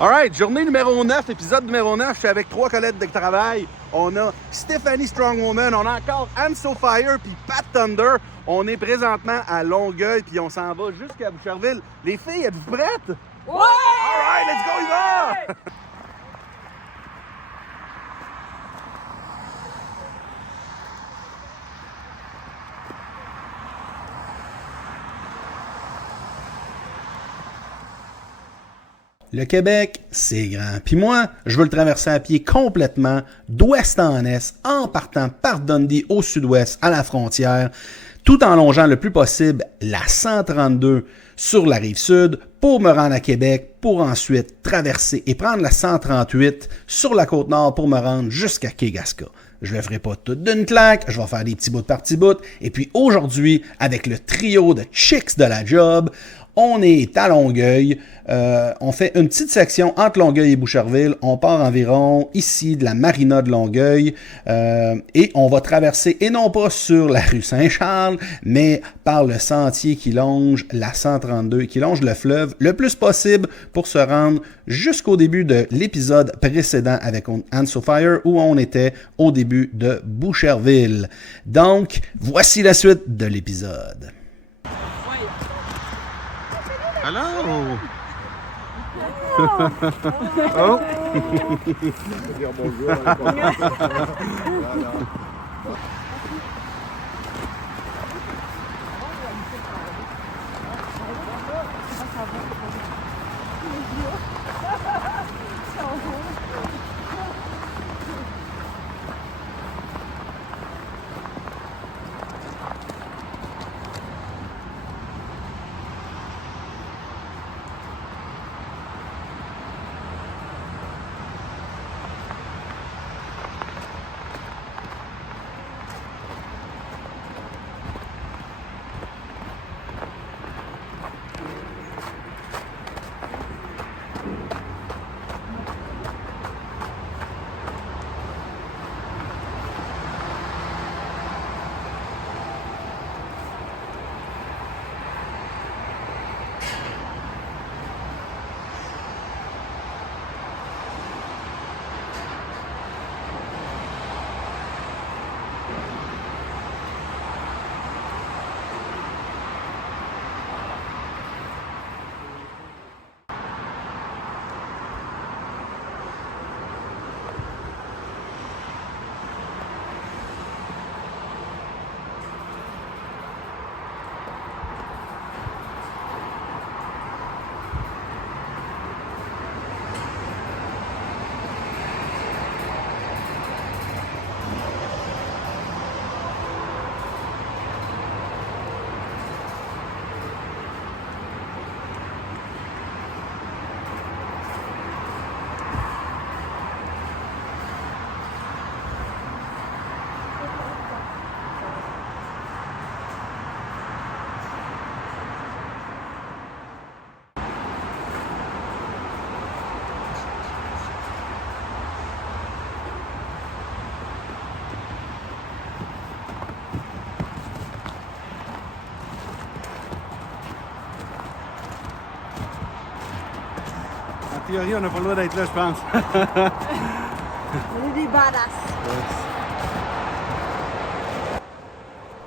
Alright, journée numéro 9, épisode numéro 9. Je suis avec 3 collègues de travail. On a Stéphanie Strongwoman, on a encore Anne Sofire puis Pat Thunder. On est présentement à Longueuil puis on s'en va jusqu'à Boucherville. Les filles, êtes-vous prêtes? Ouais! Alright, let's go, y va! Le Québec, c'est grand. Puis moi, je veux le traverser à pied complètement, d'ouest en est, en partant par Dundee au sud-ouest, à la frontière, tout en longeant le plus possible la 132 sur la rive sud pour me rendre à Québec, pour ensuite traverser et prendre la 138 sur la côte nord pour me rendre jusqu'à Kegaska. Je le ferai pas tout d'une claque, je vais faire des petits bouts par petits bouts. Et puis aujourd'hui, avec le trio de chicks de la job, on est à Longueuil. On fait une petite section entre Longueuil et Boucherville. On part environ ici de la marina de Longueuil et on va traverser, et non pas sur la rue Saint-Charles, mais par le sentier qui longe la 132, qui longe le fleuve le plus possible pour se rendre jusqu'au début de l'épisode précédent avec Anne Sofire où on était au début de Boucherville. Donc, voici la suite de l'épisode. Hello! Oh! Dire bonjour. En théorie, on n'a pas le droit d'être là, je pense. On est des badass.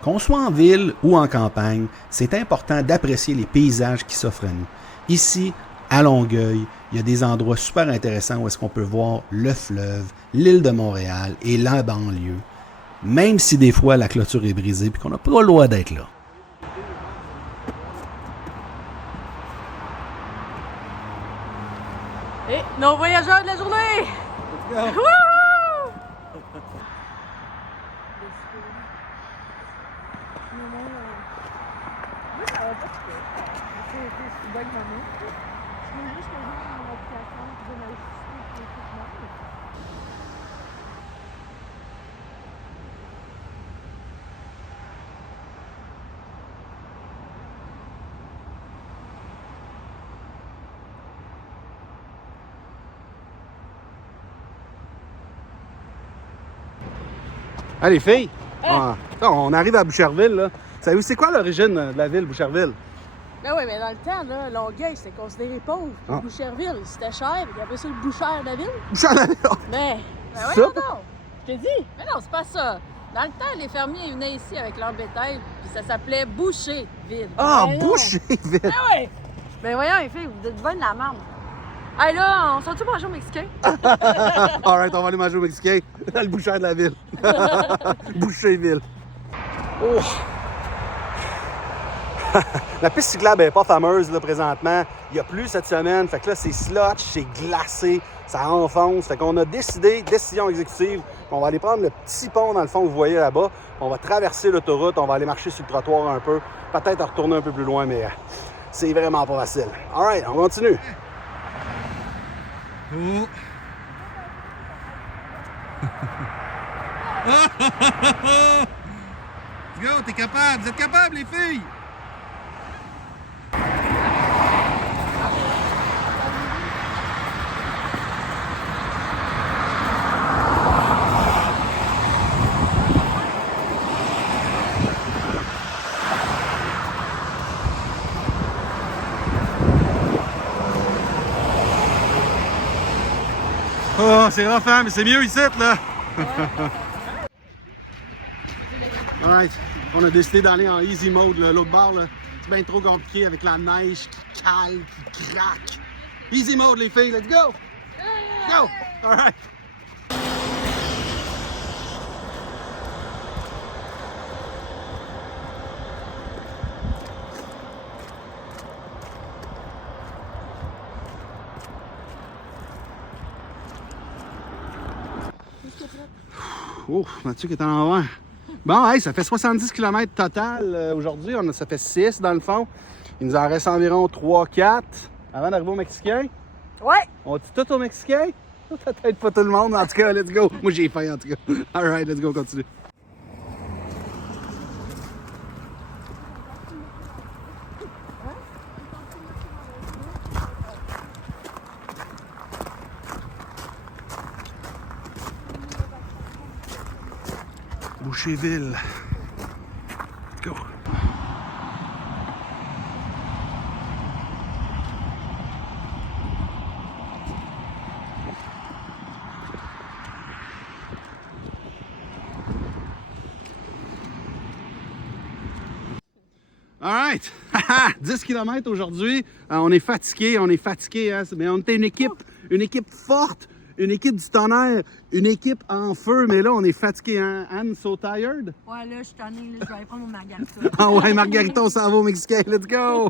Qu'on soit en ville ou en campagne, c'est important d'apprécier les paysages qui s'offrent à nous. Ici, à Longueuil, il y a des endroits super intéressants où est-ce qu'on peut voir le fleuve, l'île de Montréal et la banlieue, même si des fois la clôture est brisée et qu'on n'a pas le droit d'être là. Et nos voyageurs de la journée! Let's go! Wouhou! Ah, les filles! Ah, on arrive à Boucherville, là. Savez-vous, c'est quoi l'origine de la ville, Boucherville? Ben oui, mais dans le temps, là, Longueuil, c'était considéré pauvre. Puis Boucherville, c'était cher. Puis après ça, le boucher de la ville. Boucher de la ville? Mais, ça? voyons donc. Je te dis. Mais non, c'est pas ça. Dans le temps, les fermiers ils venaient ici avec leur bétail. Puis ça s'appelait Boucherville. Ah, Ben non. Boucherville! Ben oui. Ben voyons, les filles, vous êtes bonnes de la merde. Hey là, on sort-tu manger au Mexicain? Alright, on va aller manger au Mexicain. Le boucher de la ville. Boucherville. Oh! La piste cyclable n'est pas fameuse là, présentement. Il y a plu cette semaine. Fait que là, c'est slotch, c'est glacé, ça enfonce. Fait qu'on a décidé, décision exécutive, qu'on va aller prendre le petit pont dans le fond que vous voyez là-bas. On va traverser l'autoroute, on va aller marcher sur le trottoir un peu. Peut-être retourner un peu plus loin, mais c'est vraiment pas facile. Alright, on continue. Oh. Let's go, t'es capable, vous êtes capables les filles! Oh, c'est rough, hein, mais c'est mieux ici, là! Alright, on a décidé d'aller en easy mode, l'autre bord, là. C'est bien trop compliqué avec la neige qui cale, qui craque. Easy mode, les filles, let's go! Go! Alright! Oh, Mathieu qui est en envers. Bon, hey, ça fait 70 km total aujourd'hui. Ça fait 6 dans le fond. Il nous en reste environ 3-4 avant d'arriver au Mexicain. Ouais. On dit tout au Mexicain? Peut-être pas tout le monde, en tout cas, let's go. Moi, j'ai faim, en tout cas. Alright, let's go, continue. Boucherville. Let's go. All right. 10 km aujourd'hui. On est fatigué, hein? Mais on était une équipe forte. Une équipe du tonnerre, une équipe en feu, mais là, on est fatigué, hein? Anne, so tired? Ouais, là, je suis tannée, là, je vais aller prendre mon margarita. Ah ouais, Margarita, on s'en va au Mexicain, let's go!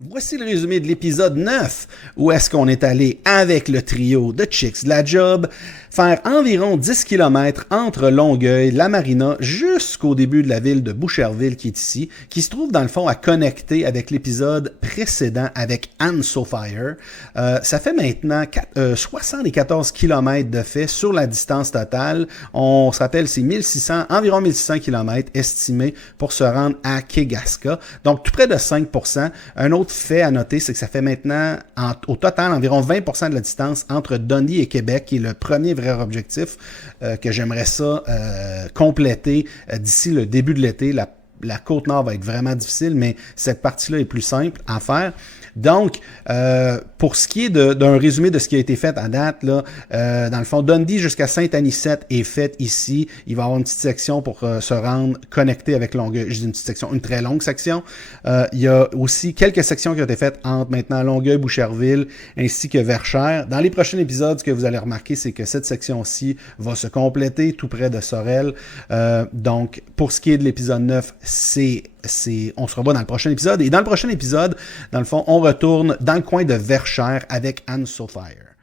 Voici le résumé de l'épisode 9, où est-ce qu'on est allé avec le trio de Chicks de la Job faire environ 10 km entre Longueuil, la Marina, jusqu'au début de la ville de Boucherville qui est ici, qui se trouve dans le fond à connecter avec l'épisode précédent avec Anne Sofire. Ça fait maintenant 74 km de fait sur la distance totale. On se rappelle, c'est environ 1600 km estimés pour se rendre à Kegaska. Donc, tout près de 5%. Un autre fait à noter, c'est que ça fait maintenant, au total, environ 20% de la distance entre Dundee et Québec, qui est le premier vrai objectif que j'aimerais ça compléter d'ici le début de l'été. La côte nord va être vraiment difficile, mais cette partie-là est plus simple à faire. Donc, pour ce qui est d'un résumé de ce qui a été fait à date, là, dans le fond, Dundee jusqu'à Saint-Anicette est fait ici. Il va y avoir une petite section pour se rendre connecté avec Longueuil. Je dis une petite section, une très longue section. Il y a aussi quelques sections qui ont été faites entre maintenant Longueuil, Boucherville, ainsi que Verchères. Dans les prochains épisodes, ce que vous allez remarquer, c'est que cette section-ci va se compléter tout près de Sorel. Donc, pour ce qui est de l'épisode 9, on se revoit dans le prochain épisode. Et dans le prochain épisode, dans le fond, on retourne dans le coin de Verchères avec Anne Sofire.